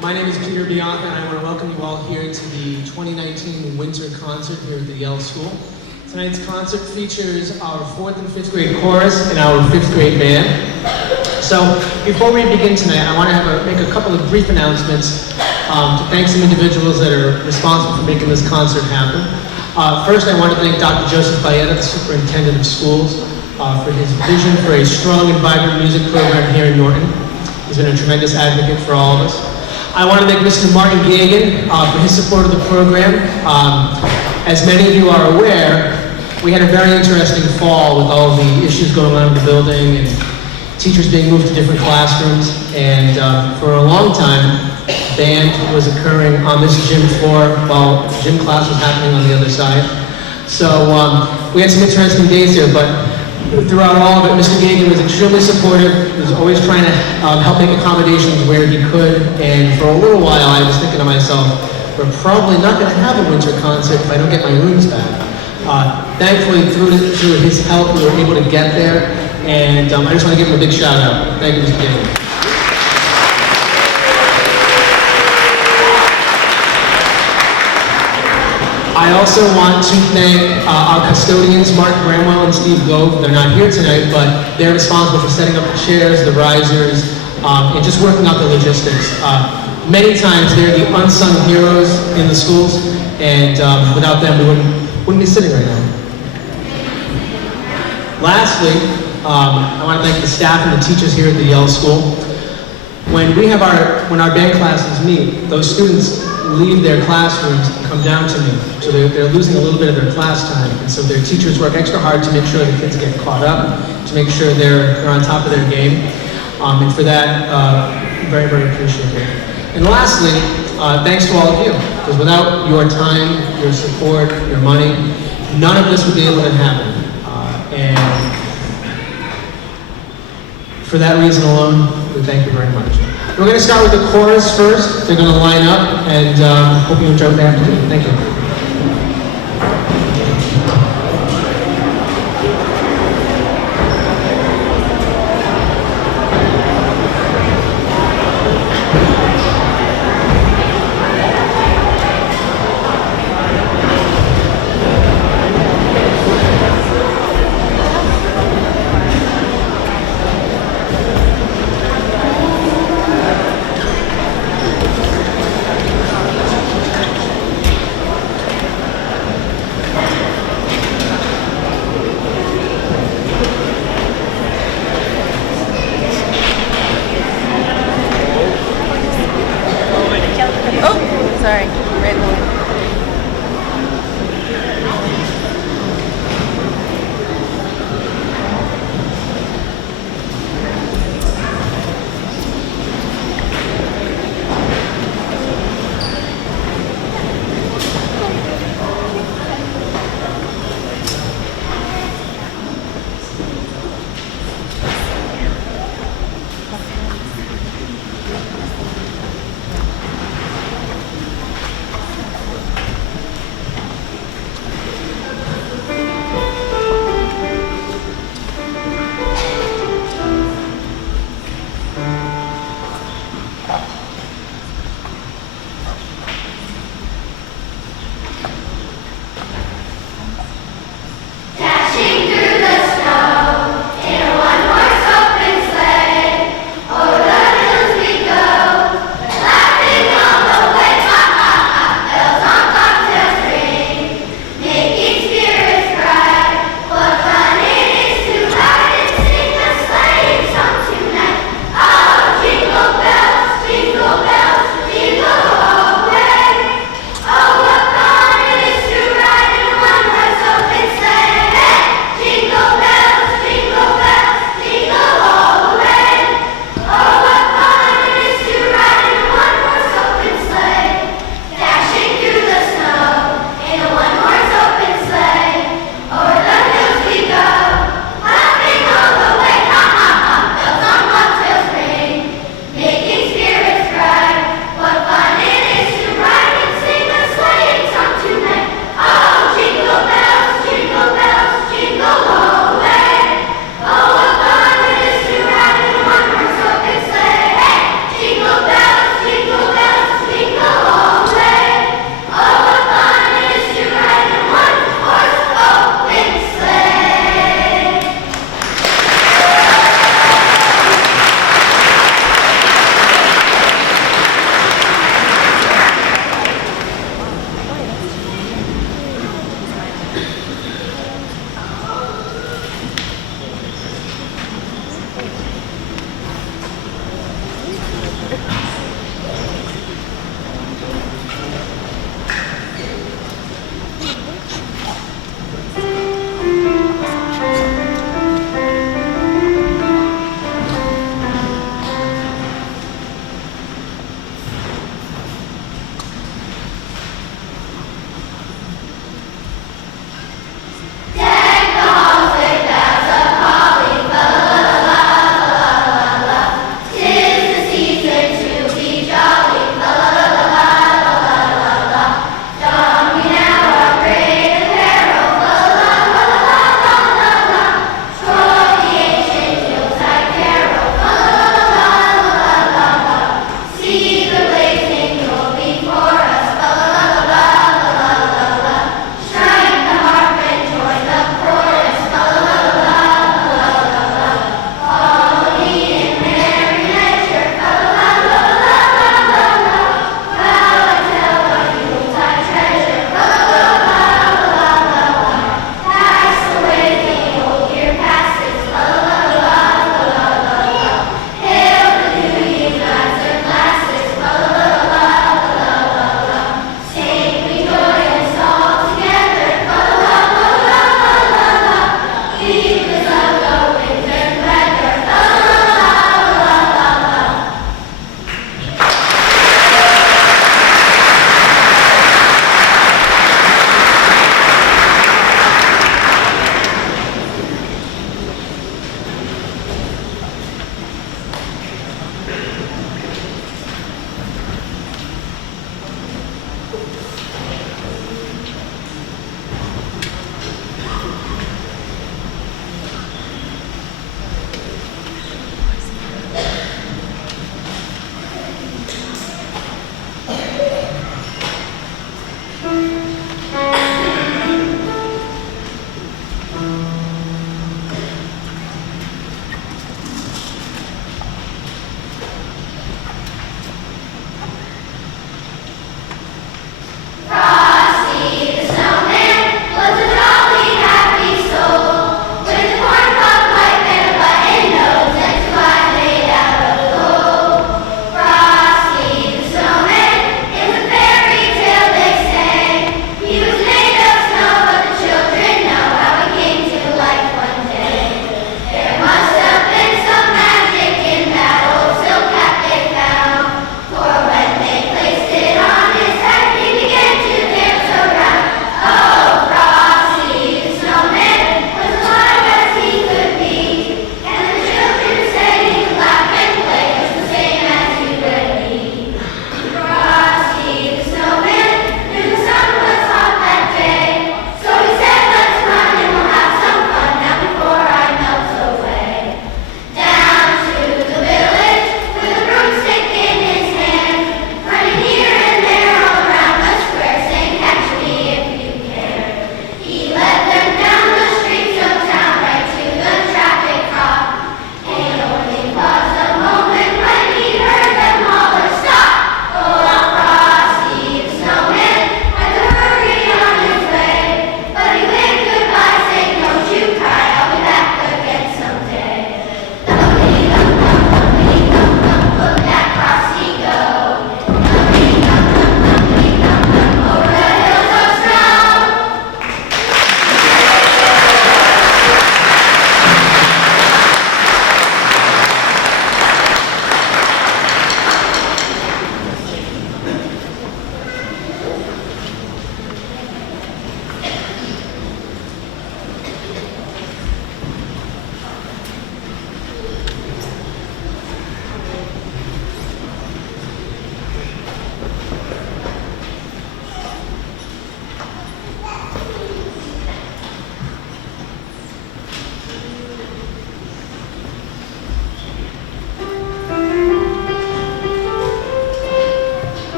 My name is Peter Bianca, and I want to welcome you all here to the 2019 Winter Concert here at the Yelle School. Tonight's concert features our 4th and 5th grade chorus and our 5th grade band. So before we begin tonight, I want to make a couple of brief announcements to thank some individuals that are responsible for making this concert happen. First, I want to thank Dr. Joseph Bayetta, the Superintendent of Schools, for his vision for a strong and vibrant music program here in Norton. He's been a tremendous advocate for all of us. I want to thank Mr. Martin Gagan for his support of the program. As many of you are aware, we had a very interesting fall with all the issues going on in the building and teachers being moved to different classrooms. And for a long time, band was occurring on this gym floor while gym class was happening on the other side. So we had some interesting days here, but throughout all of it, Mr. Gagan was extremely supportive. He was always trying to help make accommodations where he could. And for a little while, I was thinking to myself, we're probably not going to have a winter concert if I don't get my rooms back. Thankfully, through his help, we were able to get there. And I just want to give him a big shout out. Thank you, Mr. Gagan. I also want to thank our custodians, Mark Bramwell and Steve Gove. They're not here tonight, but they're responsible for setting up the chairs, the risers, and just working out the logistics. Many times they're the unsung heroes in the schools, and without them we wouldn't be sitting right now. Lastly, I want to thank the staff and the teachers here at the Yelle School. When our band classes meet, those students leave their classrooms and come down to me. So they're losing a little bit of their class time, and so their teachers work extra hard to make sure the kids get caught up, to make sure they're on top of their game. And for that, very, very appreciative. And lastly, thanks to all of you, because without your time, your support, your money, none of this would be able to happen. And for that reason alone, we thank you very much. We're going to start with the chorus first. They're going to line up, and hope you enjoy what they have to do. Thank you.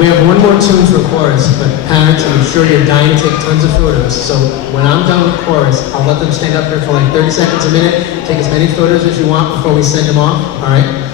We have one more tune for chorus, but parents, I'm sure you're dying to take tons of photos. So when I'm done with chorus, I'll let them stand up here for like 30 seconds a minute, take as many photos as you want before we send them off, all right?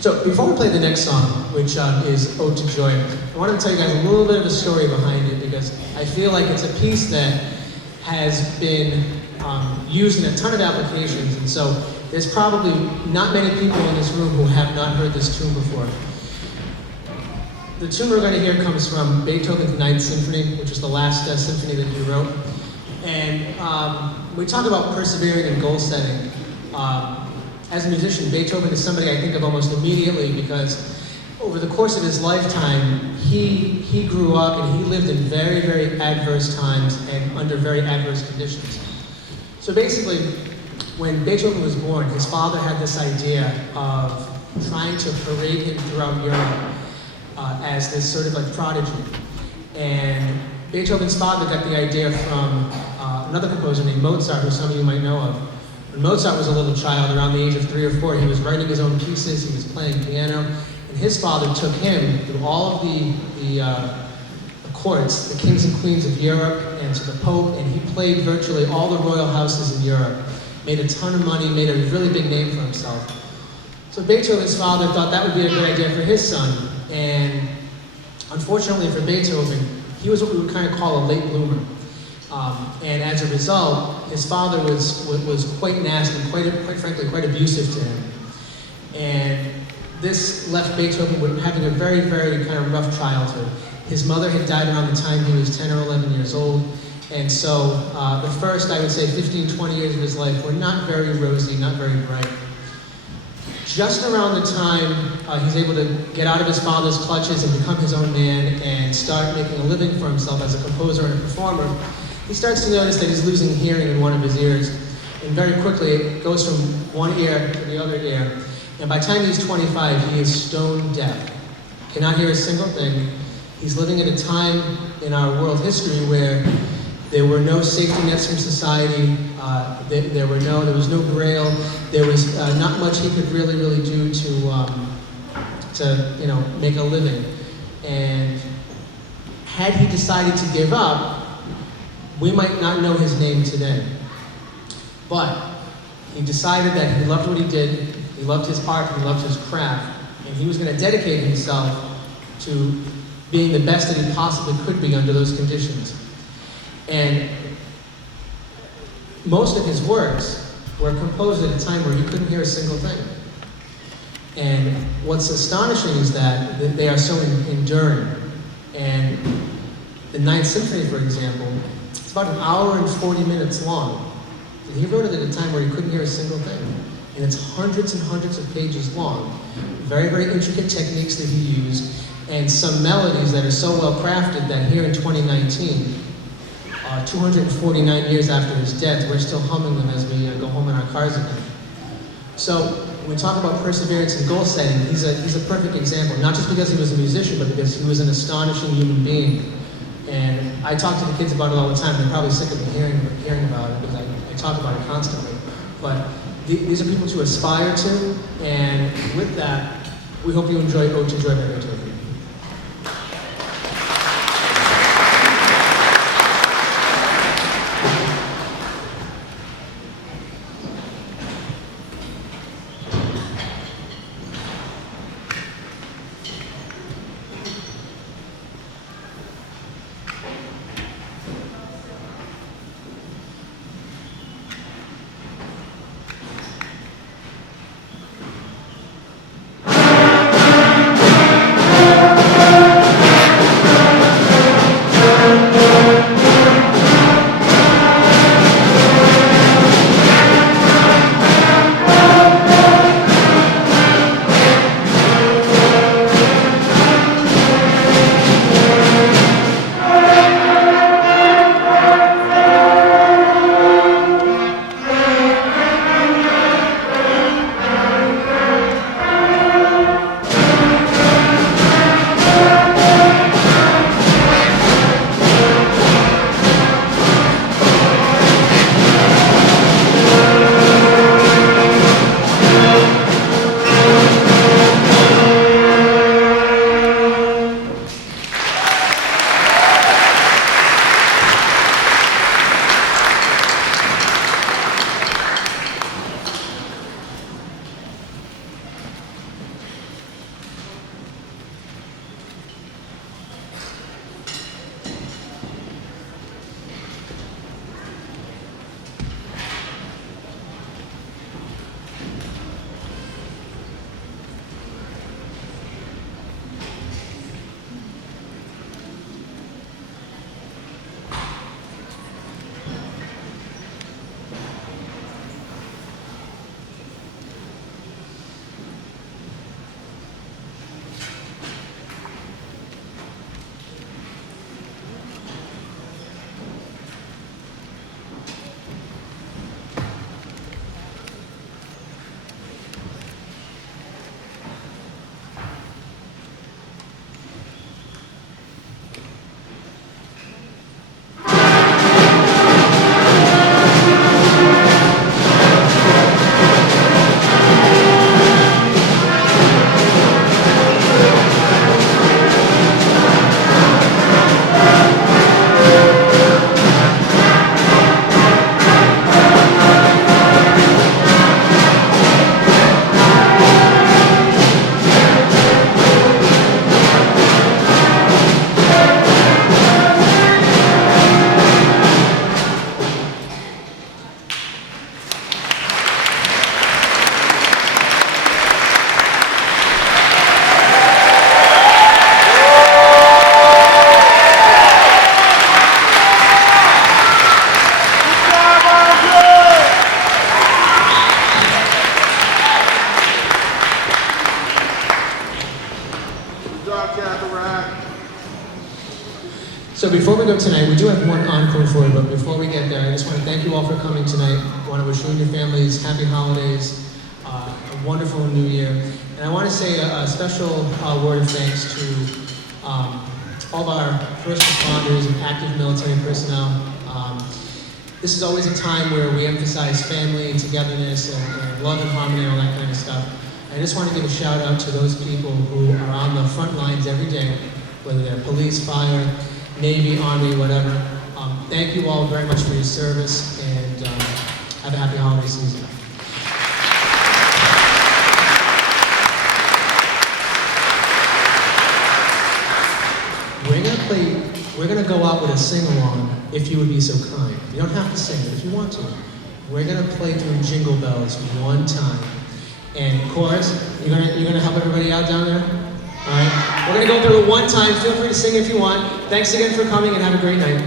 So before we play the next song, which is Ode to Joy, I wanted to tell you guys a little bit of a story behind it because I feel like it's a piece that has been used in a ton of applications, and so there's probably not many people in this room who have not heard this tune before. The tune we're going to hear comes from Beethoven's Ninth Symphony, which was the last symphony that he wrote. And we talk about persevering and goal setting. As a musician, Beethoven is somebody I think of almost immediately because over the course of his lifetime, he grew up and he lived in very, very adverse times and under very adverse conditions. So basically, when Beethoven was born, his father had this idea of trying to parade him throughout Europe as this sort of like prodigy. And Beethoven's father got the idea from another composer named Mozart, who some of you might know of. When Mozart was a little child, around the age of 3 or 4, he was writing his own pieces, he was playing piano, and his father took him through all of the courts, the kings and queens of Europe, and to the Pope, and he played virtually all the royal houses in Europe. Made a ton of money, made a really big name for himself. So Beethoven's father thought that would be a good idea for his son, and unfortunately for Beethoven, he was what we would kind of call a late bloomer. And as a result, his father was quite nasty, quite frankly, quite abusive to him. And this left Beethoven with having a very, very kind of rough childhood. His mother had died around the time he was 10 or 11 years old. And so the first, I would say, 15, 20 years of his life were not very rosy, not very bright. Just around the time he's able to get out of his father's clutches and become his own man and start making a living for himself as a composer and a performer, he starts to notice that he's losing hearing in one of his ears. And very quickly, it goes from one ear to the other ear. And by the time he's 25, he is stone deaf. Cannot hear a single thing. He's living at a time in our world history where there were no safety nets from society. There was no Braille. There was not much he could really do to make a living. And had he decided to give up, we might not know his name today. But he decided that he loved what he did, he loved his art, he loved his craft, and he was going to dedicate himself to being the best that he possibly could be under those conditions. And most of his works were composed at a time where he couldn't hear a single thing. And what's astonishing is that they are so enduring. And the Ninth Symphony, for example, it's about 1 hour and 40 minutes long. And he wrote it at a time where he couldn't hear a single thing. And it's hundreds and hundreds of pages long. Very, very intricate techniques that he used, and some melodies that are so well crafted that here in 2019, 249 years after his death, we're still humming them as we go home in our cars again. So when we talk about perseverance and goal setting, he's a perfect example, not just because he was a musician, but because he was an astonishing human being. And I talk to the kids about it all the time. They're probably sick of me hearing about it because I talk about it constantly. But these are people to aspire to, and with that, we hope you enjoy Ode to Joy by Beethoven. So before we go tonight, we do have one encore for you, but before we get there, I just want to thank you all for coming tonight. I want to wish you and your families happy holidays, a wonderful new year. And I want to say a special word of thanks to all of our first responders and active military personnel. This is always a time where we emphasize family, togetherness, and love and harmony and all that kind of stuff. I just want to give a shout out to those people who are on the front lines every day, whether they're police, fire, Navy, Army, whatever. Thank you all very much for your service, and have a happy holiday season. We're gonna go out with a sing-along, if you would be so kind. You don't have to sing it if you want to. We're gonna play through Jingle Bells one time. And chorus, you're gonna help everybody out down there? All right? We're gonna go through it one time. Feel free to sing if you want. Thanks again for coming and have a great night.